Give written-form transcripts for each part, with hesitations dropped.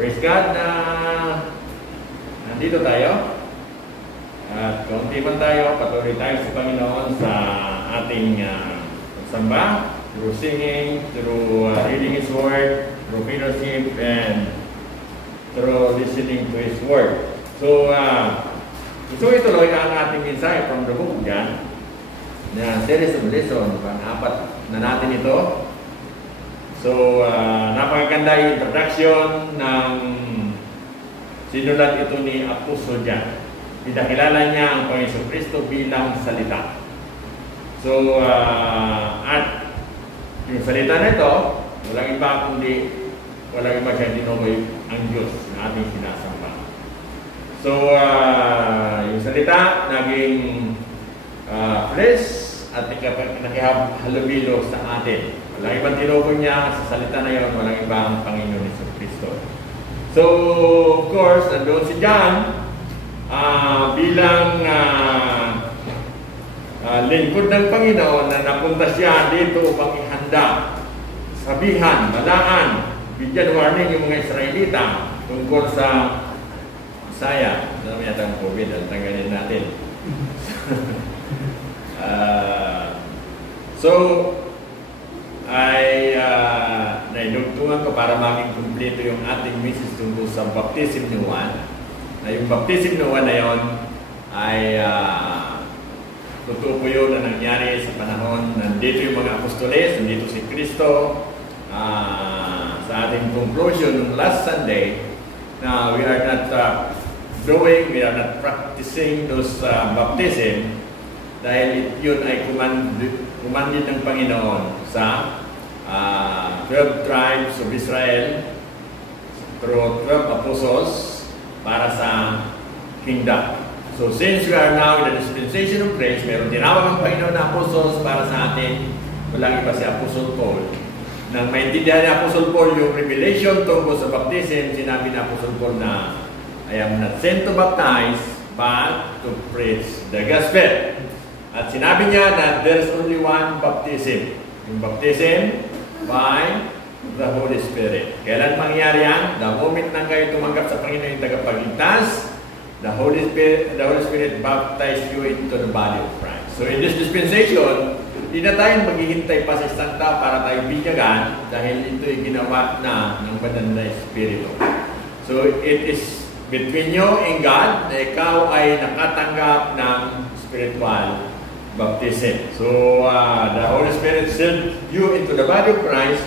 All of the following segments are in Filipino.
Praise God na nandito tayo. At kaunti man tayo, patuloy tayo sa Panginoon sa ating pagsamba, through singing, through reading His Word, through fellowship, and through listening to His Word. So, gusto ituloy ang ating mensahe from the book of John, na series of lesson, pang-apat na natin ito. So, napakaganda yung introduction ng sinulat ito ni Apostol John. Pinakilala niya ang Panginoon Kristo bilang salita. So, at yung salita na ito, walang iba kundi, walang iba siya tinukoy ang Diyos na ating sinasamba. So, yung salita naging flesh at nakihalubilo sa atin. Walang ibang tinukoy niya sa salita na yun, walang ibang Panginoon Kristo. So, of course, nandoon si John, bilang lingkod ng Panginoon na napunta siya dito upang ihanda, sabihan, balaan, bigyan warning yung mga Israelita tungkol sa Masaya. Alam yata ang COVID, at tanggalin natin. So, ay naidugtungan ko para maging kumpleto yung ating message tungkol sa baptism ni Juan. Na yung baptism ni Juan na yun ay totoo po yun na nangyari sa panahon nandito yung mga apostoles, nandito si Kristo. Sa ating conclusion ng last Sunday, na we are not we are not practicing those baptism dahil yun ay commanded ng Panginoon sa 12 tribes of Israel through 12 apostles para sa kingdom. So since we are now in the dispensation of grace, meron tinawag ang Panginoon na apostles para sa atin. Walang iba si Apostle Paul. Nang maintindihan ni Apostle Paul yung revelation tungkol sa baptism, sinabi ni Apostle Paul na I am not sent to baptize, but to preach the gospel. At sinabi niya na there's only one baptism. Yung baptism by the Holy Spirit. Kailan mangyari yan? The moment na kayo tumanggap sa Panginoon yung tagapagligtas, the Holy Spirit baptize you into the body of Christ. So in this dispensation, hindi na tayo maghihintay pa sa isang tao para tayo binyagan dahil ito ay ginawa na ng banal na Espiritu. So it is between you and God na ikaw ay nakatanggap ng spiritual baptism. So the Holy Spirit sent you into the body of Christ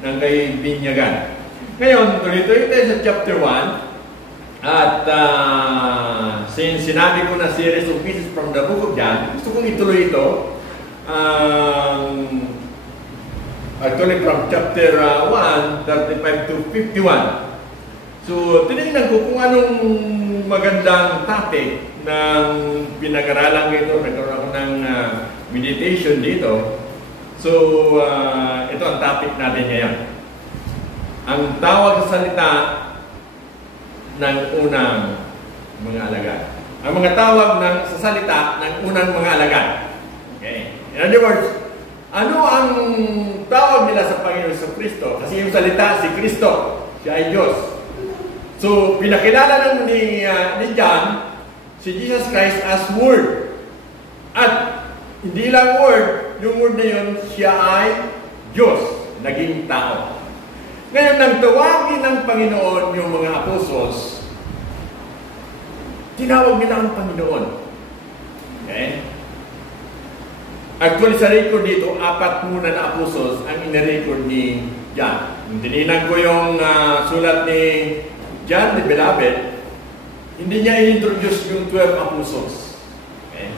nang kayo binyagan. Ngayon, tuloy-tuloy tayo sa chapter 1. At since sinabi ko na series of pieces from the book of John, gusto kong ituloy ito. Actually from chapter 1, 35 to 51. So, tinignan ko kung anong magandang topic ng pinag-aralan ito. Nagkaroon ako ng meditation dito. So, ito ang topic natin ngayon. Ang tawag sa salita ng unang mga alagad. Ang mga tawag sa salita ng unang mga alagad. Okay. In other words, ano ang tawag nila sa Panginoon sa Kristo? Kasi yung salita, si Kristo, siya ay Diyos. So, pinakilala ni John, si Jesus Christ as Word. At hindi lang Word, yung Word na yun, siya ay Diyos, naging tao. Ngayon, nang tawagin ng Panginoon yung mga apostles, tinawag nila ang Panginoon. Okay? Actually, sa record dito, 4 muna na apostles ang ina-record ni John. Tininan ko yung sulat ni John the Beloved, hindi niya i-introduce yung 12 apostles. Okay?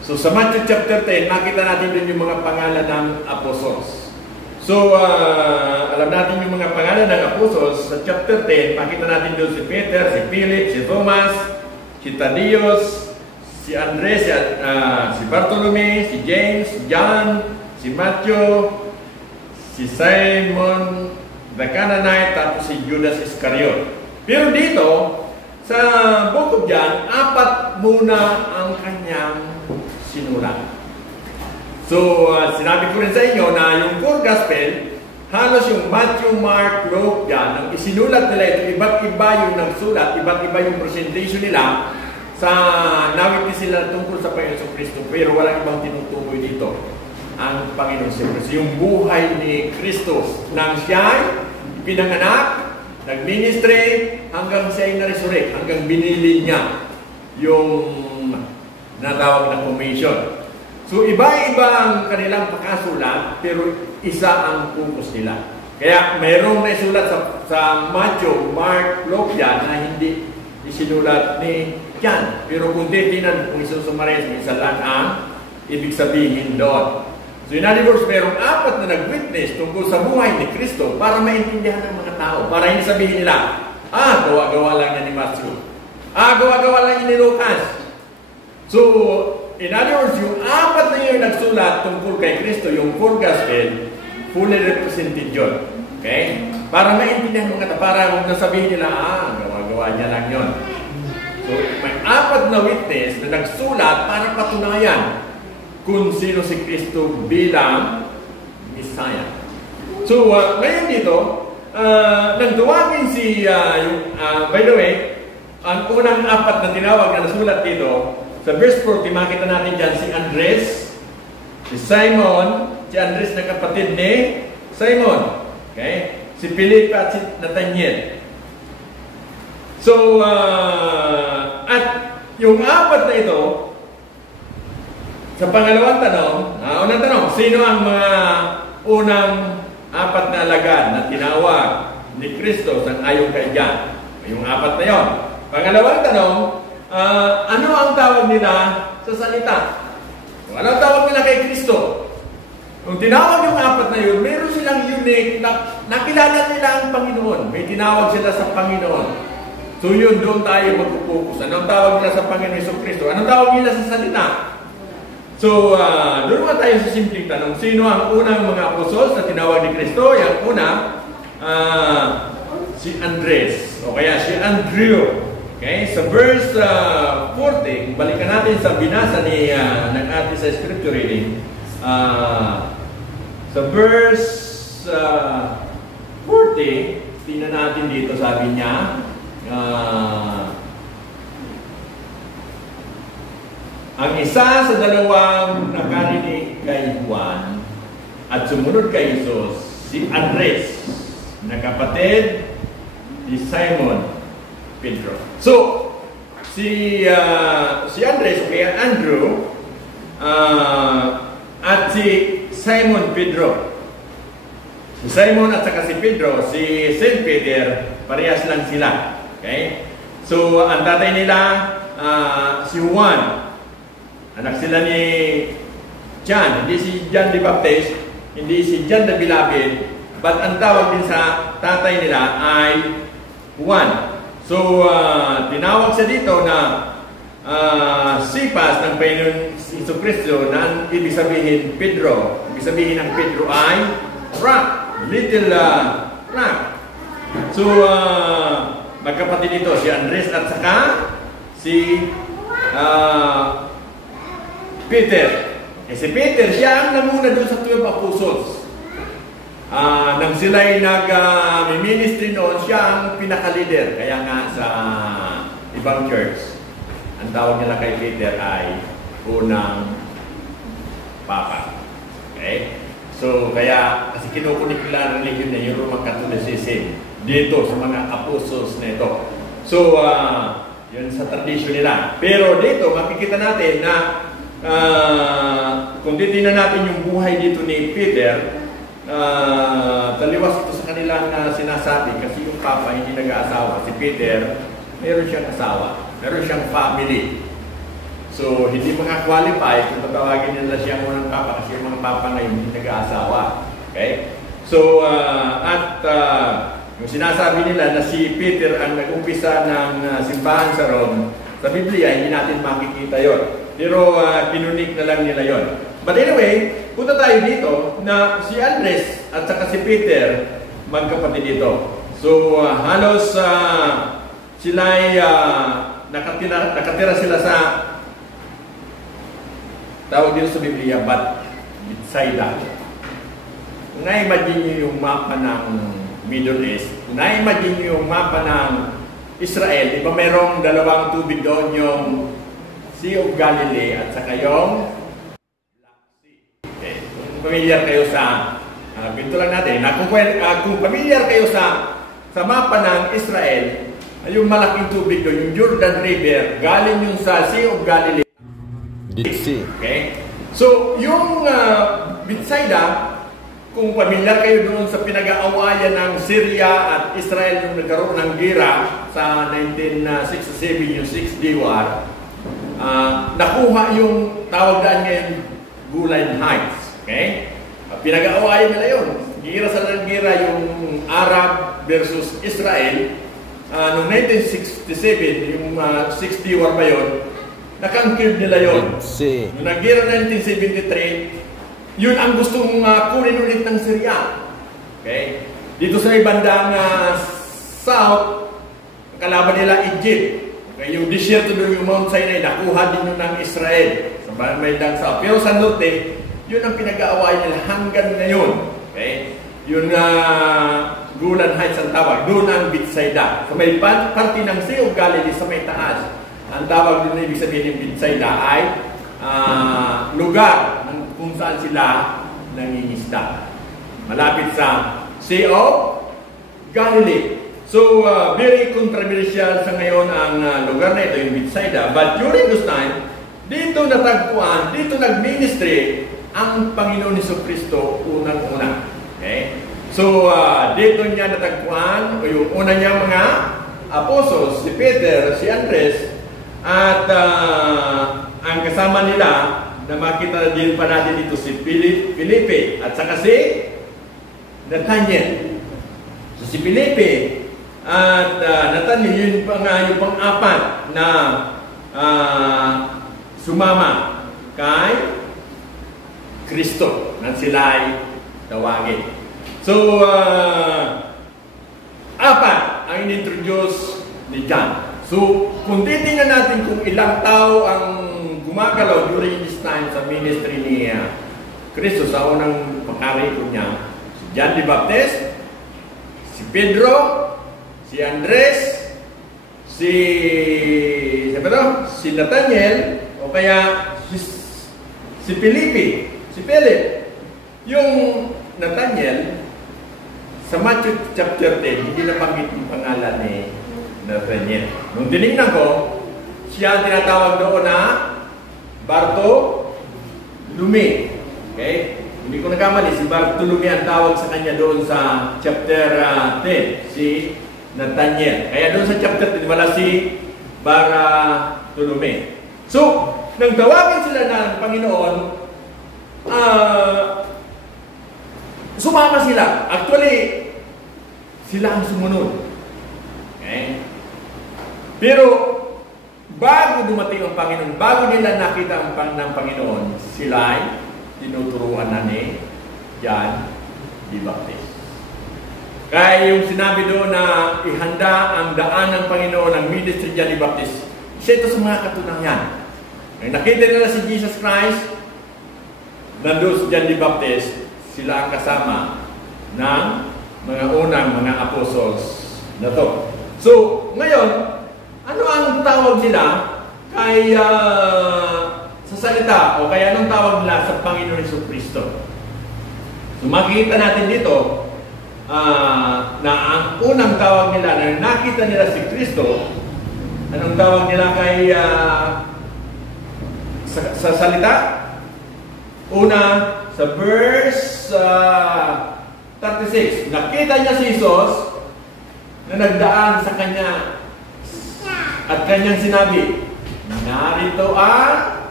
So, sa Matthew chapter 10, makita natin din yung mga pangalan ng apostles. So, alam natin yung mga pangalan ng apostles. Sa chapter 10, makita natin doon si Peter, si Philip, si Thomas, si Thaddeus, si Andres, si Bartolome, si James, si John, si Matthew, si Simon the Canaanite, tapos si Judas Iscariot. Pero dito, sa book of John, 4 muna ang kanyang sinulat. So, sinabi ko rin sa inyo na yung 4 gospel halos yung Matthew, Mark, Luke, yan, ang isinulat nila ito, iba't iba yung nagsulat, iba't iba yung presentation nila sa nawit sila tungkol sa Panginoon Kristo, pero walang ibang tinutukoy dito ang Panginoon Kristo. Yung buhay ni Kristo nang siya pinanganak, nag-ministry, hanggang siya ay na-resurrect, hanggang binili niya yung natawag na commission. So, iba-iba ang kanilang pakasulat, pero isa ang focus nila. Kaya, mayroong naisulat sa Matthew, Mark, Luke yan, na hindi isinulat ni John. Pero kung titinan, kung isusumarin, isa lang ang ibig sabihin doon. So, in other words, mayroong 4 na nag-witness tungkol sa buhay ni Kristo para maintindihan ng mga tao. Para hindi sabihin nila, gawa-gawa lang yan ni Matthew. Gawa-gawa lang yan ni Lucas. So, in other words, yung 4 na yun nagsulat tungkol kay Kristo, yung 4 gospel, fully represented yun. Okay? Para maintindihan mga tao, para huwag na sabihin nila, gawa-gawa niya lang yun. So, may 4 na witness na nagsulat para patunayan kung sino si Kristo bilang Messiah. So, ngayon dito, nang duwagin by the way, ang unang 4 na tinawag na nasulat dito, sa verse 40, makita natin dyan si Andres, si Simon, si Andres na kapatid ni Simon, okay? Si Philip at si Nathaniel. So, at yung 4 na ito, sa pangalawang tanong, unang tanong, sino ang mga unang 4 na alagad na tinawag ni Kristo sang ayon kay John? Yung 4 na yon. Pangalawang tanong, ano ang tawag nila sa salita? Ano ang tawag nila kay Kristo? Kung tinawag yung 4 na yun, meron silang unique na nakilala nila ang Panginoon. May tinawag sila sa Panginoon. So yun, doon tayo magpupokus. Ano ang tawag nila sa Panginoon Hesus Kristo? Ano ang tawag nila sa salita? So, doon naman tayo sa simpleng tanong. Sino ang unang mga apostol na tinawag ni Kristo? Yung una, si Andres. O kaya si Andrew. Okay? Sa verse 40, balikan natin sa binasa ng ating sa scripture reading. Sa verse 40, tingnan natin dito, sabi niya, ang isa sa dalawang nakarinig kay Juan at sumunod kay Jesus, si Andres, na kapatid ni Simon Pedro. So, si Andres, kaya Andrew, at si Simon Pedro. Si Simon at saka si Pedro, si Saint Peter, parehas lang sila. Okay? So, ang tatay nila, si Juan. Anak sila ni John. Hindi si John the Baptist, hindi si John the Beloved, but ang tawag din sa tatay nila ay Juan. So, tinawag siya dito na sipas ng Panginoon Hesus Kristo na ang ibig sabihin Pedro. Ibig sabihin ng Pedro ay rock, little rock. So, magkapatid ito si Andres at saka si Peter. Si Peter, siya ang namuna doon sa 12 apostles. Nang sila'y nag-ministry noon, siya ang pinaka-leader. Kaya nga sa ibang church, ang tawag nila kay Peter ay unang papa. Okay? So, kaya, kasi kinukunik nila ang religion na yung Roman Catholicism dito sa mga apostles na ito. So, yun sa tradisyon nila. Pero dito, makikita natin na kung titignan natin yung buhay dito ni Peter, taliwas ito sa kanilang sinasabi kasi yung papa hindi nag-aasawa. Si Peter, meron siyang asawa, meron siyang family. So, hindi maka-qualify kung tatawagin nila siyang unang papa kasi yung mga papa ngayon hindi nag-aasawa. Okay? So, yung sinasabi nila na si Peter ang nag-umpisa ng simbahan sa Rome, sa Biblia, hindi natin makikita yon. Pero kinunik na lang nila yon. But anyway, punta tayo dito na si Andres at saka si Peter magkapatid dito. So halos sila'y nakatira sila sa tawag dito sa Biblia, Bethsaida. na-imagine nyo yung mapa ng Middle East, na-imagine nyo yung mapa ng Israel, di ba merong dalawang tubig doon, yung Sea of Galilee at saka yung Black Sea. Okay. Kung familiar kayo sa, binto lang natin, kung familiar kayo sa mapa ng Israel, yung malaking tubig doon, yung Jordan River, galing yung sa Sea of Galilee. Dead Sea. Okay? So, yung Bethsaida, kung pamilyar kayo doon sa pinag-aawayan ng Syria at Israel nung nagkaroon ng gera sa 1967, yung 6-day war, nakuha yung tawag daan ngayon Golan Heights. Okay? Pinag-aawayan nila yun. Gira sa gira yung Arab versus Israel. Noong 1967, yung 6-day war ba yun, nakangkilled nila yun. Noong nag-gira 1973, yun ang gustong kunin ulit ng Syria. Okay? Dito sa ibandang south, kalaban nila Egypt. Okay? Yung disyerto doon, yung Mount Sinai, nakuha din yun ng Israel sa bandang south. Pero sa norte, yun ang pinag-aaway nila hanggang ngayon. Okay? Yung Golan Heights ang tawag. Doon ang Bethsaida. So may parte ng Sea of Galilee sa may taas. Ang tawag doon, ibig sabihin ng Bethsaida ay lugar kung saan sila nangingisda. Malapit sa Sea of Galilee. So, very controversial sa ngayon ang lugar na ito, yung Bethsaida. But during this time, dito natagpuan, dito nag-ministry ang Panginoon Jesucristo unang-una. Okay? So, dito niya natagpuan, o yung una niya mga apostles, si Peter, si Andres, at ang kasama nila, na makita din pa natin dito si Felipe at saka si Nathaniel. So si Felipe at Nathaniel, yun pa nga yung pang-apat na sumama kay Kristo nang sila ay tawagin. So, apat ang in-introduce ni John. So, kung titingnan natin kung ilang tao ang gumagalaw during this time sa ministry ni Kristo sa unang pagkariko niya, si John the Baptist, si Pedro, si Andres, si Nathaniel, o kaya si Felipe, si Philip. Yung Nathaniel, sa Matthew chapter 10, hindi nabanggit yung pangalan ni Nathaniel. Nung tinignan ko, siya tinatawag doon na Bartolome. Okay? Hindi ko nagkamali, si Bartolome ang tawag sa kanya doon sa chapter 10, si Nathaniel. Kaya doon sa chapter 10, wala si Bartolome. So, nang tawagin sila ng Panginoon, sumama sila. Actually, sila ang sumunod. Okay? Pero, bago dumating ang Panginoon, bago nila nakita ang ng Panginoon, sila ay tinuturuan na ni John the Baptist. Kaya yung sinabi doon na ihanda ang daan ng Panginoon, ang ministry John the Baptist, isa ito sa mga katunangan. Nang nakita nila si Jesus Christ, nandun si John the Baptist, sila ang kasama ng mga unang mga apostles na to. So, ngayon, ano ang tawag nila kay sa salita o kaya anong tawag nila sa Panginoon Jesucristo? So makikita natin dito na ang unang tawag nila na nakita nila si Kristo, anong tawag nila kay sa salita? Una, sa verse 36, nakita niya si Jesus na nagdaan sa kanya at kanyang sinabi, narito ang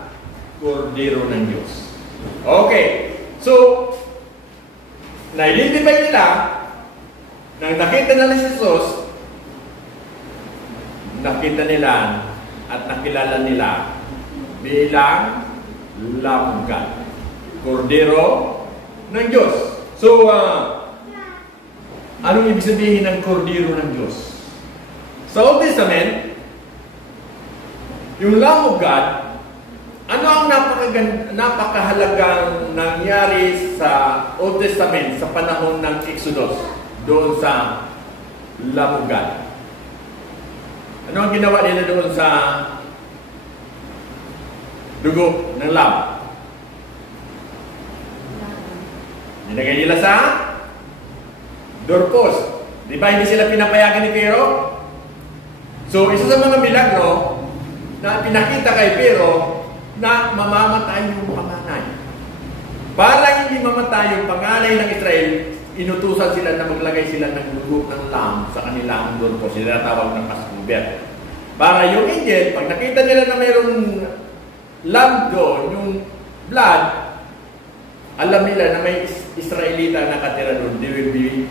Kordero ng Diyos. Okay. So, na-identify nila, nang nakita nila si Jesus, nakita nila at nakilala nila bilang Lamb of God, Kordero ng Diyos. So, anong ibig sabihin ng Kordero ng Diyos? Sa Old Testament, yung Lamb of God, Ano ang napakahalagang nangyari sa Old Testament sa panahon ng Exodus doon sa lamugan? Ano ang ginawa nila doon sa dugo ng lamb? Nilagay nila sa doorpost. Di ba hindi sila pinapayagan ni Pero? So, isa sa mga milagro na pinakita kay Pero na mamamatay yung panganay. Para hindi mamatay yung panganay ng Israel, inutusan sila na maglagay sila ng dugo ng lamb sa kanilang doorpost. Sila tawag ng Passover. Para yung angel, pag nakita nila na mayroong lamb doon, yung blood, alam nila na may Israelita na nakatira doon. They will be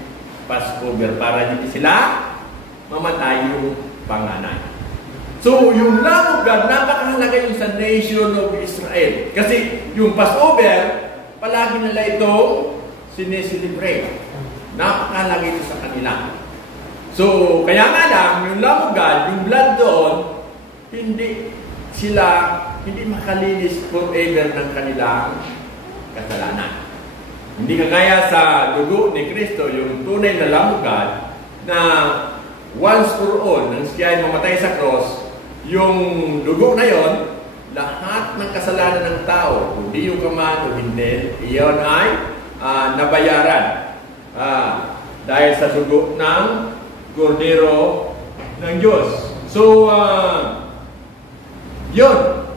Passover para hindi sila mamatay yung panganay. So, yung Lamb of God, napakahalaga yung sa nation of Israel. Kasi yung Passover, palagi nila itong sineselebrate. Napakahalaga ito sa kanila. So, kaya nga lang, yung Lamb of God, yung blood doon, hindi makalinis forever ng kanilang kasalanan. Hindi kagaya sa dugo ni Kristo, yung tunay na Lamb of God, na once for all, nang siya ay mamatay sa cross, yung dugo na yon, lahat ng kasalanan ng tao, hindi yung kaman o hindi, iyon ay nabayaran. Dahil sa dugo ng Kordero ng Diyos. So, yun.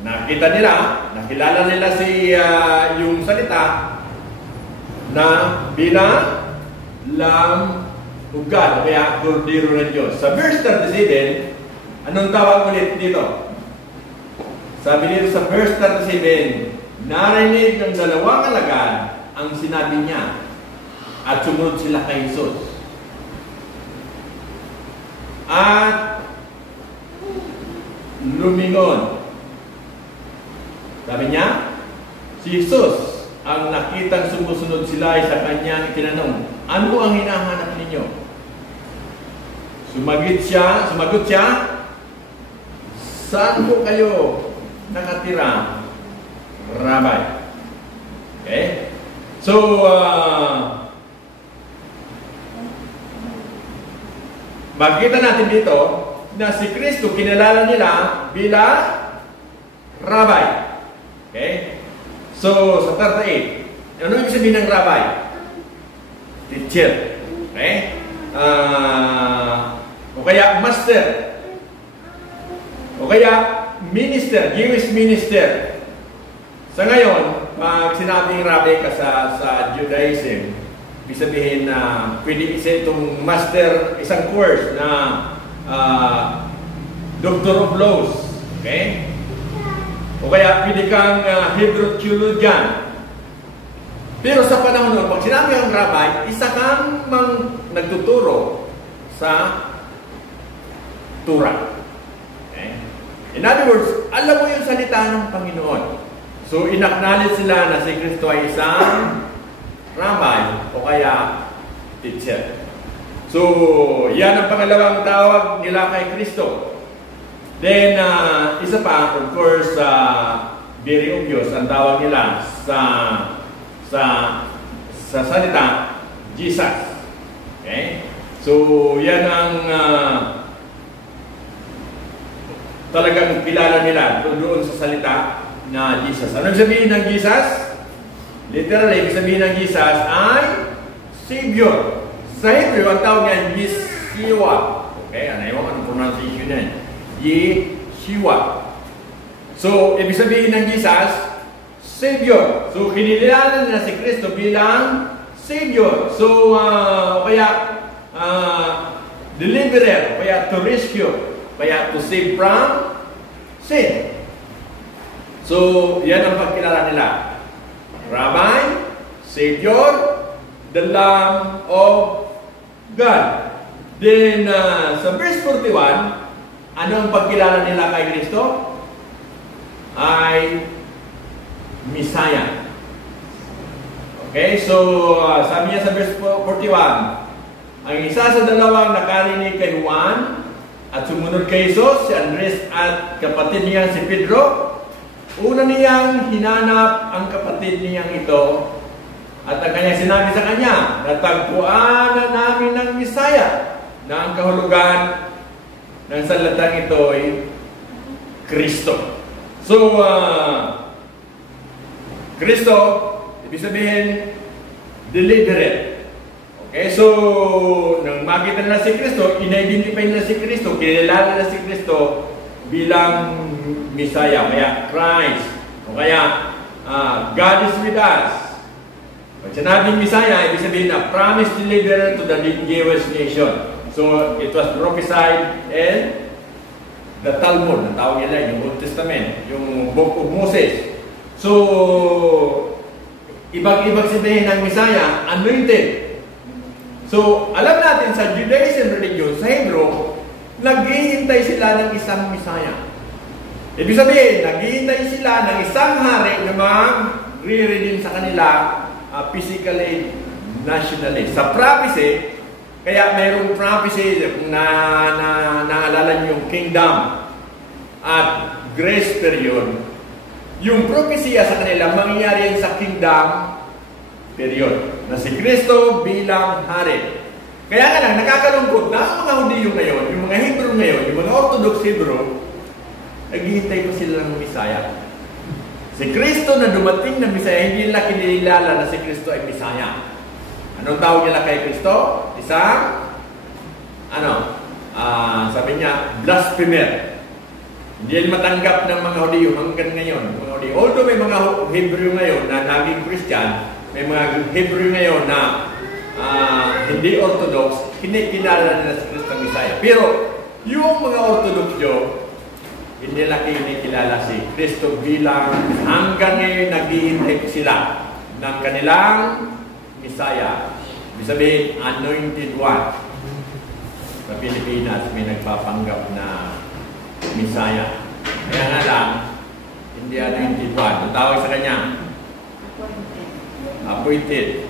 Nakita nila, nakilala nila yung salita na bilang Lamb of God, kaya Kordero ng Diyos. Sa verse 37, anong tawag ulit dito? Sabi dito sa verse 37, narinig ng dalawang alagad ang sinabi niya at sumunod sila kay Jesus. At lumingon. Sabi niya, si Jesus ang nakitang sumusunod sila ay sa kanyang itinanong, ano ang hinahanap ninyo? Sumagot siya, saan po kayo nakatira, Rabbi? Okay? So, makita natin dito na si Kristo kinalala nila bilang Rabbi. Okay? So, sa 38, ano yung sabihin ng Rabbi? Teacher. Okay? O kaya Master. O kaya Minister, Jewish Minister. Sa ngayon, pag sinabing Rabbi ka sa Judaism, ibig sabihin na pwede isa itong master, isang course na Doctor of Laws. Okay? O kaya pwede kang Hebrew theologian. Pero sa panahon noon, pag sinabi ang Rabbi, isa kang nagtuturo sa Torah. Okay? In other words, alam mo yung salita ng Panginoon. So, in-acknowledge sila na si Kristo ay isang Rabbi o kaya teacher. So, yan ang pangalawang tawag nila kay Kristo. Then, isa pa, of course, very obvious, ang tawag nila sa salita, Jesus. Okay? So, yan ang talagang kilala nila doon sa salita na Jesus. Anong sabihin ng Jesus? Literally, sabihin ng Jesus ay Savior. Sa Hebrew, ang tawag niya Yeshua. Okay? Anong pronunciation yan? Yeshua. So, ibig sabihin ng Jesus, Savior. So, kinilala nila si Kristo bilang Savior. So, kaya deliverer, kaya to rescue, kaya to save from sin. So, yan ang pagkilala nila. Rabbi, Savior, the Lamb of God. Then, sa verse 41, ano ang pagkilala nila kay Kristo? Ay Messiah. Okay, so sabi niya sa verse 41, ang isa sa dalawang nakarinig kay Juan at sumunod kay Jesus, si Andres at kapatid niya si Pedro, una niyang hinanap ang kapatid niyang ito at ang kanya sinabi sa kanya, natagpuan na namin ng Misaya na ang kahulugan ng salitang ito ay Kristo. So, Kristo, ibig sabihin, deliberate. Okay, so, nang makita na si Kristo, in-identify na si Kristo, kinilala na si Kristo bilang Misaya, kaya Christ, o kaya God is with us. Pag sinabing Misaya, ibig sabihin na promised deliverer to the Jewish nation. So, it was prophesied in the Talmud, ang tawag nila, yung Old Testament, yung Book of Moses. So, ibang-ibang sabihin ng Misaya, anointed. So, alam natin sa Judaism religion, sa Hebrew, naghihintay sila ng isang Misaya. Ibig sabihin, naghihintay sila ng isang hari na mag-re-redeem sa kanila physically, nationally. Sa prophecy, kaya mayroong prophecy na naalala niyo yung kingdom at grace period. Yung propesya sa kanila mangyayari sa kingdom period na si Kristo bilang hari. Kaya nga lang, nakakalungkot na ang mga Hudiyo ngayon, yung mga Hebrew ngayon, yung mga Orthodox Hebrew, naghihintay pa sila ng Misaya. Si Kristo na dumating na Misaya, hindi nila kinilala na si Kristo ay Misaya. Anong tawag nila kay Kristo? Isang, sabi niya, blasphemer. Hindi matanggap ng mga Hudiyo hanggang ngayon. Mga Hudiyo. Although may mga Hebrew ngayon na naging Christian, may mga Hebrew ngayon na hindi Orthodox, kinikilala nila si Kristo Misaya. Pero yung mga Orthodox Jew, hindi nila kinikilala si Kristo bilang hanggang ngayon naghihintay sila ng kanilang Misaya. Ibig sabihin, anointed one. Sa Pilipinas, may nagpapanggap na Misaya. Kaya nga lang, hindi anointed one. Ang tawag sa kanya, appointed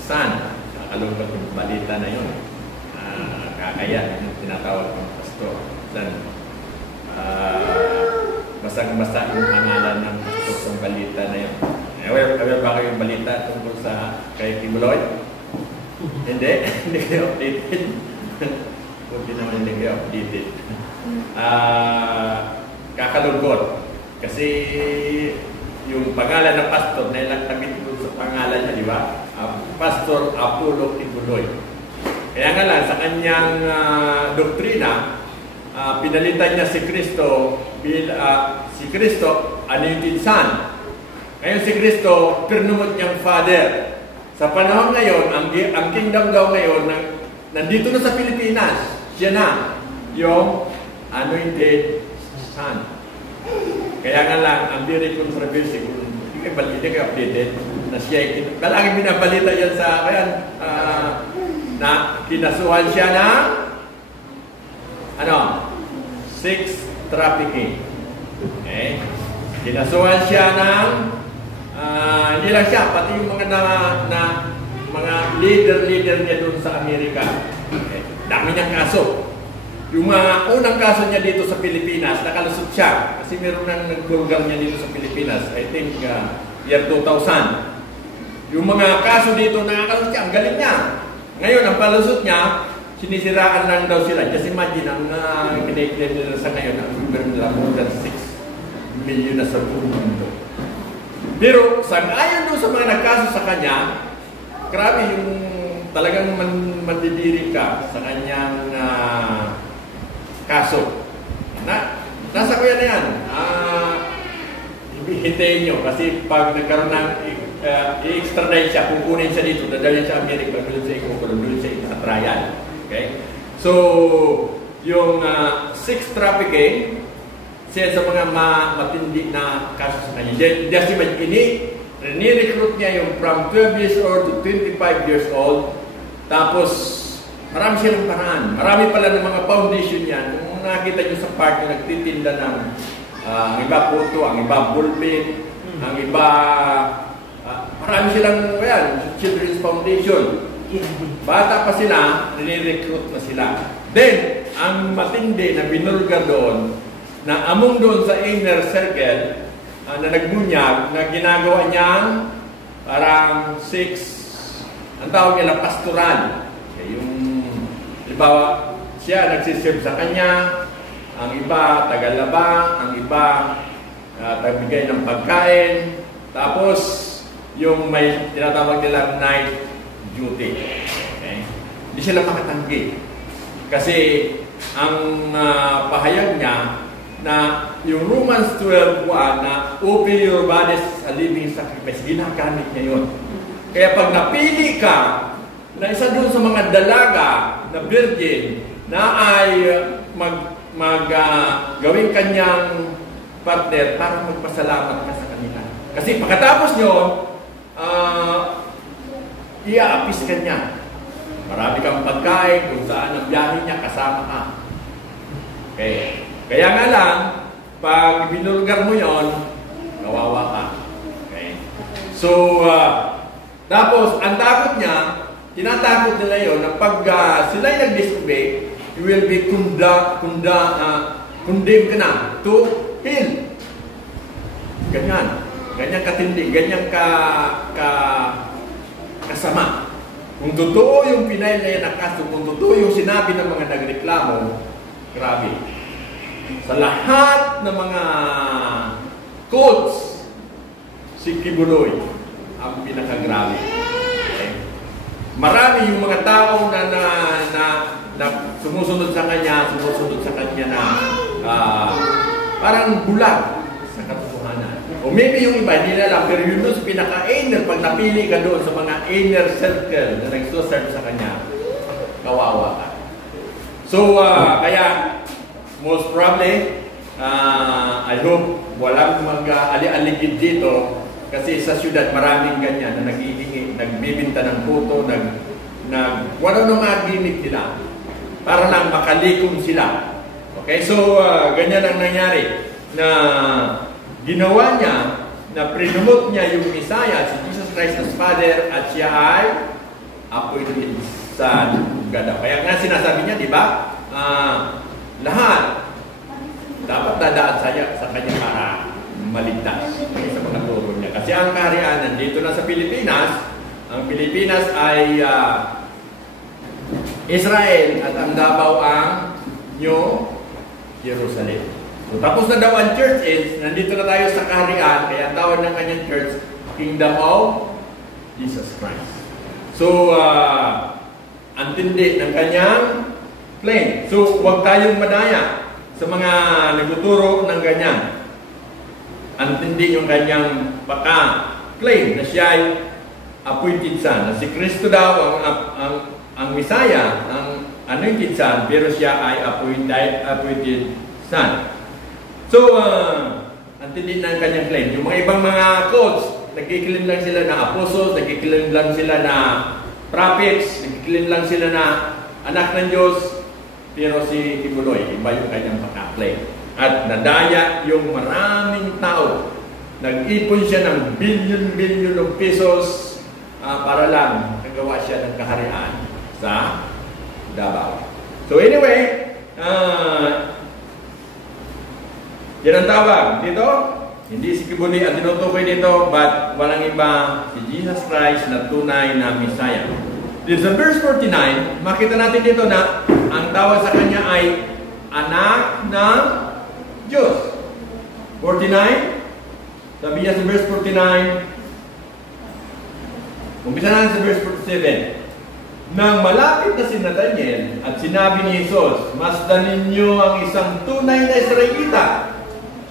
son. Nakakalungkot yung balita na yun. Kakaya, yung tinatawag ng pastor. Son. Basag-basag yung pangalan ng pastor ng balita na yun. Aware ba kayo yung balita tungkol sa kay Kibuloy? Hindi? Hindi kayo updated? Buti naman hindi kayo updated. Kakalungkot. Kasi yung pangalan ng pastor na ilang tabit sa pangalan niya, di ba? Pastor Apollo Kibuloy. Kaya nga lang, sa kanyang doktrina, pinalitan niya si Kristo, si Kristo, anointed son. Ngayon si Kristo, pinumot niyang Father. Sa panahon ngayon, ang kingdom daw ngayon, nandito na sa Pilipinas, siya na, yung anointed son. Kaya nga lang, ang very controversy, hindi kayo updated, na siya, palaging binabalita yan sa, na kinasuhan siya ng, sex trafficking. Okay? Kinasuhan siya ng, hindi lang siya, pati yung mga mga leader niya doon sa Amerika. Okay. Dami niyang kaso. Yung mga unang kaso niya dito sa Pilipinas, nakalusot siya. Kasi meron nang nag-program niya dito sa Pilipinas. I think year 2000. Yung mga kaso dito, nakakalusot siya. Ang galing niya. Ngayon, ang palusot niya, sinisiraan lang daw sila. Just imagine, ang kiniklaim nila sa ngayon, ang gobyerno nila more than 6 million na sa buong mundo. Pero sang-ayon doon sa mga nagkaso sa kanya, grabe yung talagang mandidiri ka sa kanyang kaso. Nasa kuya na yan. Hintayin nyo kasi pag nagkaroon ng i-extradite siya, kukunin siya dito, dadalhin siya Amerika, doon siya ikukulong, doon siya itatrial. Okay? So, yung sex trafficking, siya sa mga matindi na kaso sa kanya. Just imagine, ni-recruit niya yung from 12 years old to 25 years old. Tapos, marami silang paraan. Marami pala ng mga foundation yan. Kung nakita nyo sa park na nagtitinda ng ang iba puto, ang iba bullpen, ang iba, marami silang, Children's Foundation. Bata pa sila, nire-recruit na sila. Then, ang matindi na binulga doon, na among doon sa inner circle, na nagbunyag na ginagawa niyang parang 6, ang tawag nila pastoral. Yung, halimbawa, siya nagsiserve sa kanya, ang iba tagalaba, ang iba tagbigay ng pagkain, tapos yung may tinatawag nilang night duty. Okay? Hindi sila makatanggi. Kasi ang pahayag niya na yung Romans 12:1 na open your bodies a living sacrifice, ginagamit niya yun. Kaya pag napili ka na isa doon sa mga dalaga na virgin na ay gawing kanyang partner para magpasalamat ka sa kanila. Kasi pagkatapos nyo, iaapis ka niya. Marami kang pagkain, kung saan ang biyahe niya, kasama ka. Okay. Kaya nga lang, pag binulgar mo yon, kawawa ka. Okay. So, tapos, ang takot niya, tinatakot nila yon na pag sila'y nag-disobey, you will be condemned ka na to hell. Ganyan. Ganyan katindi. Ganyan kasama. Kung totoo yung pinay na kaso, kung totoo yung sinabi ng mga nagreklamo, grabe. Sa lahat ng mga codes, si Kibuloy ang pinakagrabe. Okay? Marami yung mga tao na sumusunod sa kanya na parang bulag sa katotohanan. O maybe yung iba, hindi na lang, pero yun doon sa pinaka-inner, pag napili ka doon sa mga inner circle na nagsuserve sa kanya, kawawa ka. So, kaya, most probably, I hope walang mag-ali-aligid dito kasi sa syudad maraming ganyan na naghihingi, nagbibinta ng puto, wala nang mga gimmick nila para lang makalikom sila. Okay, so ganyan ang nangyari na ginawa niya, na pre-promote niya yung Messiah, si Jesus Christ as Father, at siya ay appointed Son of God. Kaya nga sinasabi niya, di ba? Lahat dapat dadaan sa kanya para maligtas sa mga turo niya. Kasi ang kaharian nandito na sa Pilipinas, ang Pilipinas ay Israel at ang Davao ang New Jerusalem. So, tapos na daw ang church is, nandito na tayo sa kaharian, kaya ang tawag ng kanyang church, Kingdom of Jesus Christ. So, ang tindi ng kanyang claim. So, huwag tayong madaya sa mga nagtuturo ng ganyan. Ang tindi yung kanyang claim na siya ay appointed son. Na si Kristo daw ang Messiah, ang anointed son, pero siya ay appointed son. So, ang tindi ng kanyang claim. Yung mga ibang mga codes, nagkikilim lang sila na apostles, nagkikilim lang sila na prophets, nagkikilim lang sila na anak ng Diyos, pero si Kibuloy, iba yung kanyang pagka-claim. At nadaya yung maraming tao. Nag-ipon siya ng billion of pesos para lang nagawa siya ng kaharian sa Davao. So anyway, yan ang tawag dito. Hindi si Kibuloy ang tinutukoy dito, but walang iba, si Jesus Christ na tunay na Messiah. Dito sa verse 49, makita natin dito na ang tawag sa kanya ay anak ng Diyos. 49, sabi niya sa verse 49, umpisa natin sa verse 47. Nang malapit na si Nathanael at sinabi ni Jesus, masdan ninyo ang isang tunay na Israelita.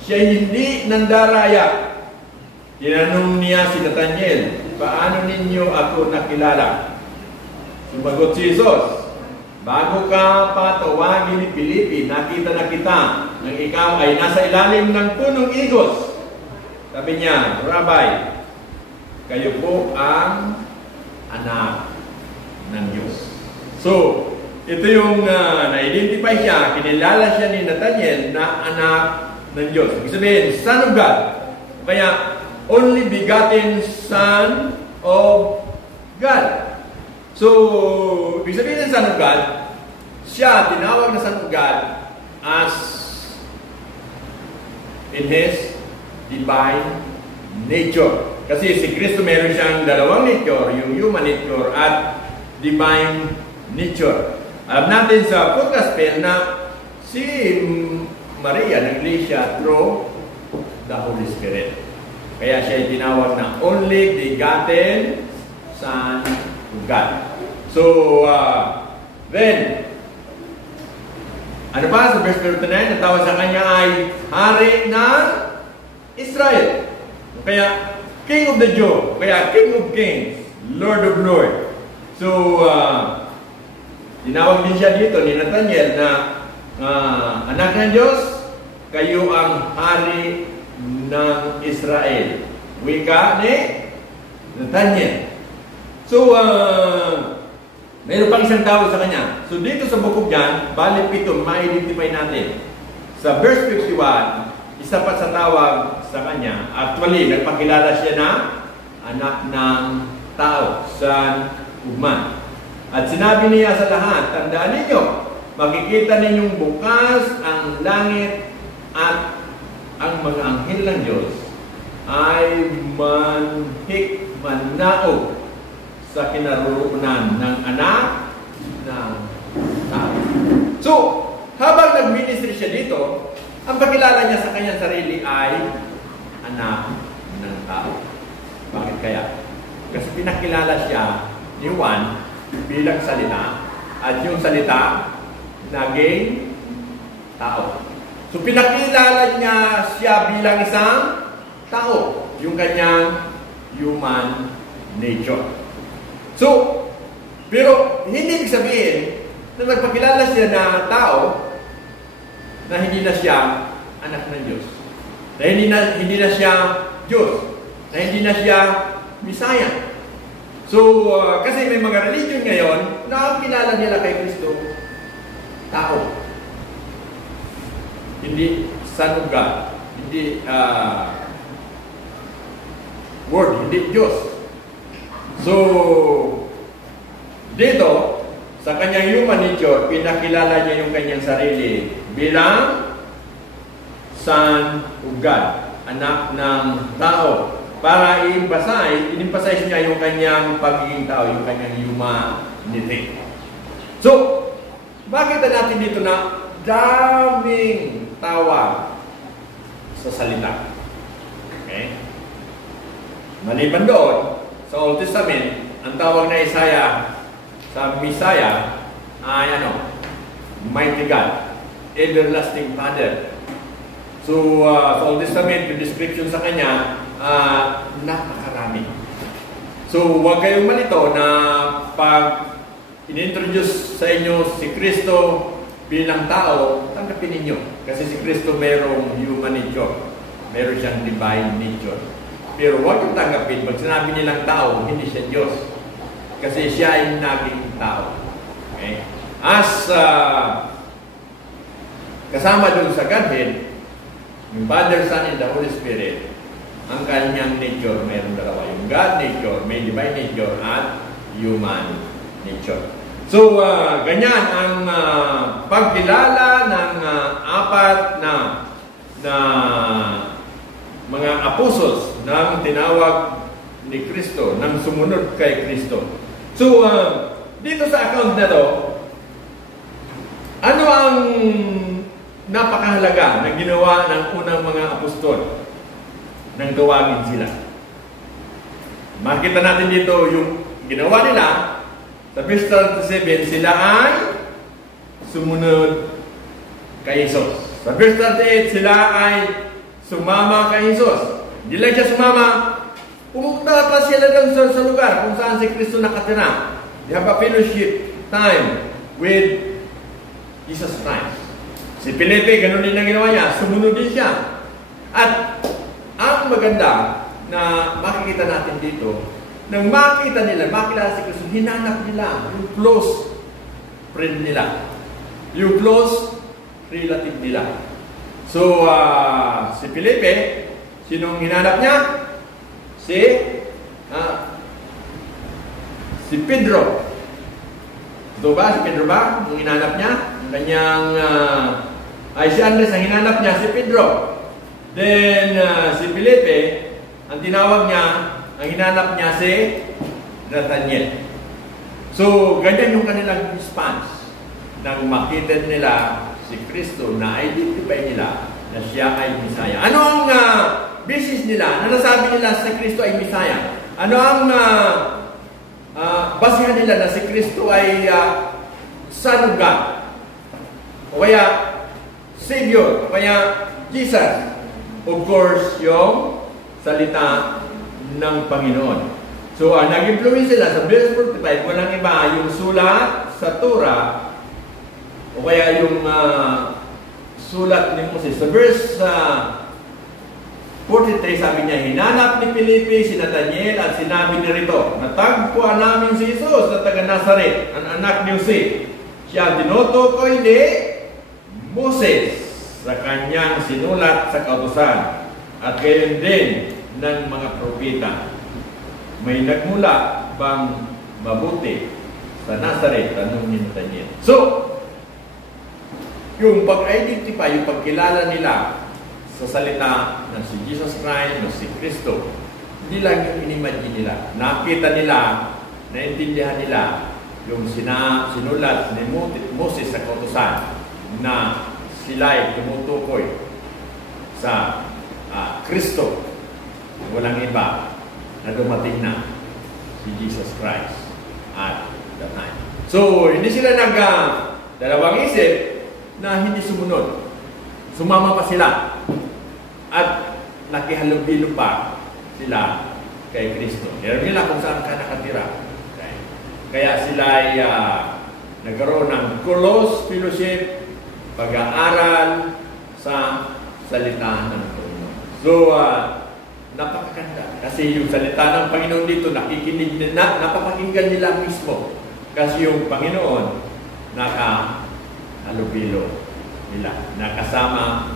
Siya hindi nandaraya. Tinanong niya si Nathanael, paano ninyo ako nakilala? Sumagot si Jesus, bago ka pa tawagin ni Felipe, nakita na kita nang ikaw ay nasa ilalim ng punong igos. Sabi niya, Rabbi, kayo po ang anak ng Diyos. So, ito yung na-identify siya, kinilala siya ni Nathanael na anak ng Diyos. Ibig sabihin, Son of God. Kaya, only begotten Son of God. So, ibig sabihin ng Son of God, siya tinawag na Son of God as in His divine nature. Kasi si Kristo meron siyang dalawang nature, yung human nature at divine nature. Alam natin sa Fourth Gospel na si Maria nag-lay siya through the Holy Spirit. Kaya siya tinawag na only begotten Son of God. So, then, ano pa sa verse 39, ang tawag sa kanya ay Hari ng Israel. Kaya, King of the Jew. Kaya, King of Kings. Lord of Lords. So, tinawag din siya dito ni Nathaniel na anak ng Diyos, kayo ang Hari ng Israel. Wika ni Nathaniel. So, mayroon pang isang tawag sa kanya. So, dito sa bukog yan, bali 7, ma-identify natin. Sa verse 51, isa pa sa tawag sa kanya. Actually, nagpakilala siya na anak ng tao, son of man. At sinabi niya sa lahat, tandaan ninyo, makikita ninyong bukas ang langit at ang mga anghel ng Diyos ay mannaog sa kinaroroonan ng anak ng tao. So, habang nag-ministry siya dito, ang pagkilala niya sa kanyang sarili ay anak ng tao. Bakit kaya? Kasi pinakilala siya ni Juan bilang salita at yung salita naging tao. So pinakilala niya siya bilang isang tao, yung kanyang human nature. So, pero hindi ibig sabihin na nagpakilala siya na tao na hindi na siya anak ng Diyos. Na hindi na siya Diyos. Na hindi na siya Messiah. So, kasi may mga religion ngayon na ang kilala nila kay Kristo, tao. Hindi Son of God. Hindi Word, hindi Diyos. So, dito, sa kanyang human nature, pinakilala niya yung kanyang sarili bilang Son of God, anak ng tao. Para i-emphasize niya yung kanyang pagiging tao, yung kanyang humanity. So, makita natin dito na daming tawag sa salita. Okay? Maliban doon, sa Old Testament, ang tawag na Isaiah sa Messiah ay Mighty God, Everlasting Father. So, sa Old Testament, yung description sa kanya, napakarami. So, huwag kayong malito na pag in-introduce sa inyo si Kristo bilang tao, tanggapin ninyo. Kasi si Kristo mayroong human nature. Mayroon siyang divine nature. Pero huwag yung tanggapin. Pag sinabi nilang tao, hindi siya Diyos. Kasi siya ay naging tao. Okay? As kasama doon sa Godhead, yung Father, Son, and the Holy Spirit, ang kanyang nature, mayroong dalawa. Yung God nature, may divine nature, at human nature. So, ganyan ang pagkilala ng apat na mga apostles ng tinawag ni Kristo, ng sumunod kay Kristo. So, dito sa account na to, ano ang napakahalaga na ginawa ng unang mga apostol nang tawagin sila? Makita natin dito yung ginawa nila. Sa verse 37, sila ay sumunod kay Jesus. Sa verse 38, sila ay sumama kay Jesus. Hindi lang siya sumama, pumunta pa sila doon sa lugar kung saan si Kristo nakatira. They have a fellowship time with Jesus Christ. Si Felipe, ganun din ang ginawa niya, sumunod din siya. At ang maganda na makikita natin dito, nang makita nila, makilala si Kristo, hinanap nila yung close friend nila, yung close relative nila. So, si Felipe, sinong hinanap niya? Si Pedro. Ito ba? Si Pedro ba? Yung hinanap niya? Ang kanyang, si Andres, ang hinanap niya, si Pedro. Then, si Felipe, ang tinawag niya, ang hinanap niya si Nathaniel. So, ganyan yung kanilang response nang makita nila si Kristo na identify nila na siya ay Misaya. Ano ang basis nila na nasabi nila si Kristo ay Misaya? Ano ang basihan nila na si Kristo ay Son of God? O kaya Savior? O kaya Jesus? Of course, yung salita ng Panginoon. So, nag-influence sila sa verse 45, walang iba, yung sulat sa Torah, o kaya yung sulat ni Moses. Sa verse 43, sabi niya, hinanap ni Felipe si Nathaniel at sinabi ni rito, natagpuan namin si Jesus na taga Nazaret, ang anak ni Jose. Siya tinutukoy ni Moses sa kanyang sinulat sa kautusan at gayon din ng mga propeta. May nagmula bang mabuti sa Nazaret? Tanong ni Nathaniel. So, yung pag-identify, yung pagkilala nila sa salita ng si Jesus Christ, ng si Kristo, hindi lang yung inimagine nila. Nakita nila, naintindihan nila yung sinulat ni Moses sa kautusan na sila ay tumutukoy sa Kristo. Walang iba na dumating na si Jesus Christ at that time. So, hindi sila dalawang isip na hindi sumunod. Sumama pa sila at nakihalubilo pa sila kay Kristo. Alam nila kung saan ka nakatira. Okay? Kaya sila ay nagkaroon ng close fellowship, pag-aaral sa salita ng Panginoon. So, napakaganda. Kasi yung salita ng Panginoon dito, nakikinig na, napapakinggan nila mismo. Kasi yung Panginoon, nakahalubilo nila, nakasama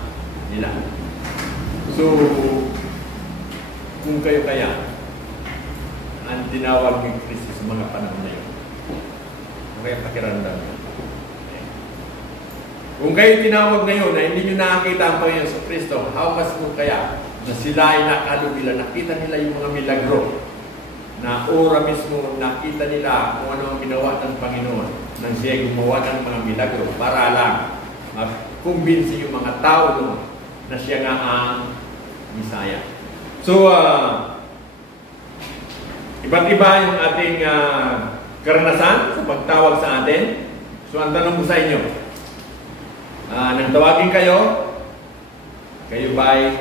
nila. So, kung kayo kaya, ang tinawag ni Kristo sa mga panahon na yun, kaya pakiramdam nyo. Kung kayo tinawag ngayon na hindi nyo nakakita ang Panginoon sa Kristo, how mas mo kaya na sila ay nakalubila, nakita nila yung mga milagro, na ora mismo nakita nila kung ano ang ginawa ng Panginoon nang siya gumawa ng mga milagro para lang mag-kumbinsi yung mga tao doon na siya nga ang Misaya. So, iba't iba yung ating karanasan sa pagtawag sa atin. So, ang tanong ko sa inyo, nang tawagin kayo ba'y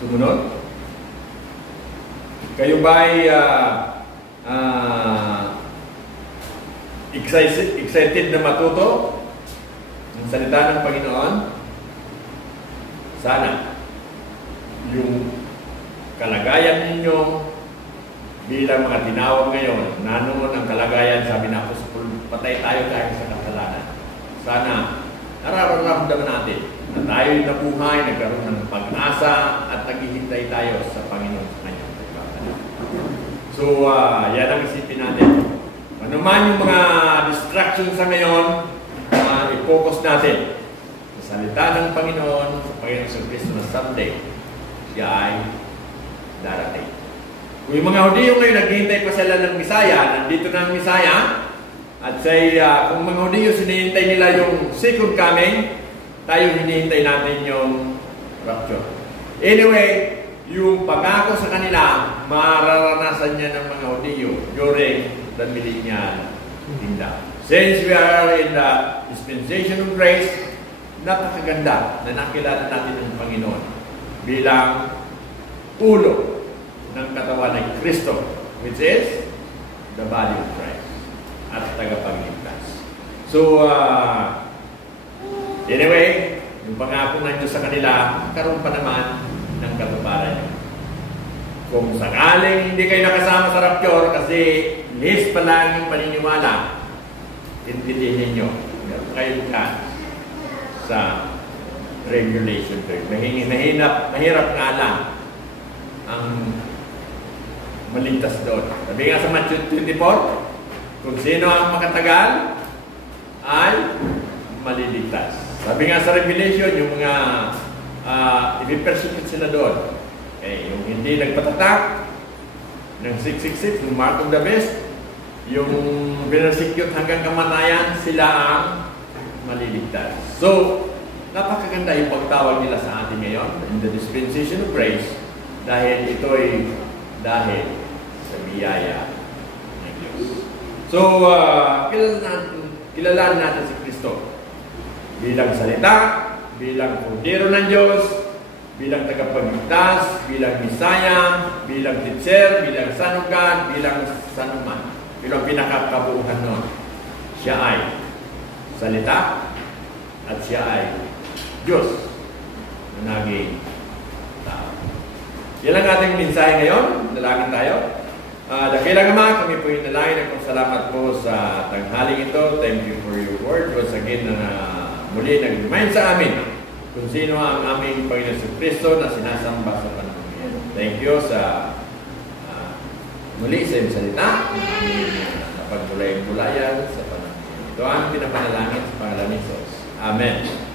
sumunod? Kayo ba'y excited na matuto ng salita ng Panginoon? Sana yung kalagayan ninyo bilang mga tinawag ngayon, nanoon ang kalagayan, sabi na Apostol, patay tayo dahil sa kasalanan. Sana nararamdaman natin na tayo'y nabuhay, nagkaroon ng pag-asa at naghihintay tayo sa Panginoon sa kanyang pagkakala. So, yan ang isipin natin. Ano man yung mga distractions sa ngayon, i-focus natin sa salita ng Panginoon, sa Panginoon sa Kristo na someday, siya ay darating. Kung yung mga Hudiyo ngayon naghihintay pa sila ng Misaya, nandito na ang Misaya, at kung mga Hudiyo sinihintay nila yung second coming, tayo hinihintay natin yung rapture. Anyway, yung pangako sa kanila, mararanasan niya ng mga Hudiyo during the millennial kingdom. Since we are in the dispensation of grace, napakaganda na nakilala natin ng Panginoon bilang ulo ng katawan ng Kristo, which is the body of Christ at tagapagligtas. So, anyway, yung pangako ng Diyos sa kanila, karoon pa naman ng katuparan yun. Kung sakaling hindi kayo nakasama sa rapture kasi list pa lang yung paniniwala, intindihin nyo, meron kayong chance sa regulation 3. Mahirap nga lang ang maligtas doon. Sabi nga sa Matthew 24, kung sino ang makatagal ay maliligtas. Sabi nga sa Revelation, yung mga ipipersecute sila doon. Okay, yung hindi nagpatatak ng 666, yung mark of the beast, yung persecute hanggang kamatayan, sila ang maliligtas. So, napakaganda yung pagtawag nila sa atin ngayon in the dispensation of grace dahil ito'y dahil sa biyaya ng Diyos. So, kilalanin natin si Kristo bilang salita, bilang kordero ng Diyos, bilang tagapagligtas, bilang Misaya, bilang teacher, bilang Son of God, bilang sanuman. Bilang pinakakabuuhan nun. Siya ay salita at siya ay Diyos na naging tao. Yan ang ating mensahe ngayon. Dalangin tayo. Dakilang Ama, kami po yung nalangin at salamat po sa tanghaling ito. Thank you for your word. Once again, muli nag-remind sa amin kung sino ang aming Panginoon sa Kristo na sinasamba sa panahon ngayon. Thank you sa muli sa iyong salita. Napagmulay-mulayan sa panahon ngayon. Ito ang pinapanalangin sa pangalan ni Jesus. Amen.